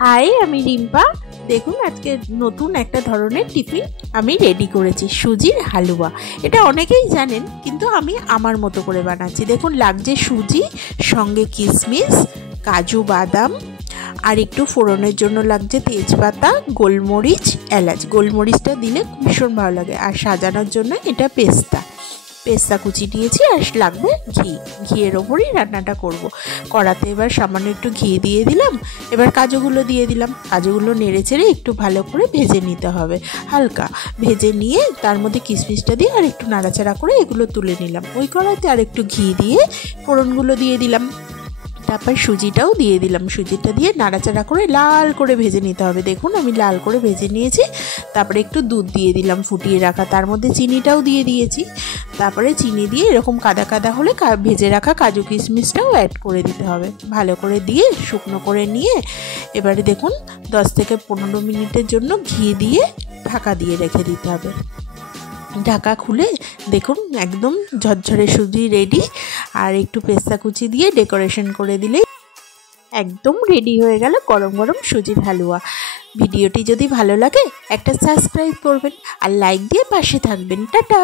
High, আমি রিম্পা। দেখুন, আজকে নতুন একটা ধরনের টিফিন আমি রেডি করেছি, সুজির হালুয়া। এটা অনেকেই জানেন, কিন্তু আমি আমার মতো করে বানাচ্ছি। দেখুন, লাগছে সুজি, সঙ্গে কিশমিশ, কাজু বাদাম, আর একটু ফোড়নের জন্য লাগছে তেজপাতা, গোলমরিচ, এলাচ। গোলমরিচটা দিলে ভীষণ ভালো লাগে। আর সাজানোর জন্য এটা পেস্তা কুচি দিয়েছি। আর লাগবে ঘিয়ের ওপরই রান্নাটা করব। কড়াতে এবার সামান্য একটু ঘি দিয়ে দিলাম। এবার কাজুগুলো দিয়ে দিলাম। কাজুগুলো নেড়ে চেড়ে একটু ভালো করে ভেজে নিতে হবে। হালকা ভেজে নিয়ে তার মধ্যে কিশমিশটা দিয়ে আর একটু নাড়াচাড়া করে এগুলো তুলে নিলাম। ওই কড়াইতে আর একটু ঘি দিয়ে ফোড়নগুলো দিয়ে দিলাম। তারপর সুজিটাও দিয়ে দিলাম। সুজিটা দিয়ে নাড়াচাড়া করে লাল করে ভেজে নিতে হবে। দেখুন, আমি লাল করে ভেজে নিয়েছি। তারপরে একটু দুধ দিয়ে দিলাম ফুটিয়ে রাখা। তার মধ্যে চিনিটাও দিয়ে দিয়েছি। তারপরে চিনি দিয়ে এরকম কাদা কাদা হলে ভেজে রাখা কাজু কিশমিশটাও অ্যাড করে দিতে হবে। ভালো করে দিয়ে শুকনো করে নিয়ে এবারে দেখুন 10 থেকে 15 মিনিটের জন্য ঘি দিয়ে ঢাকা দিয়ে রেখে দিতে হবে। ঢাকা খুলে দেখুন একদম ঝরঝরে সুজি রেডি। আর একটু পেস্তা কুচি দিয়ে ডেকোরেশন করে দিলে একদম রেডি হয়ে গেল গরম গরম সুজির হালুয়া। ভিডিওটি যদি ভালো লাগে একটা সাবস্ক্রাইব করবেন আর লাইক দিয়ে পাশে থাকবেন। টাটা।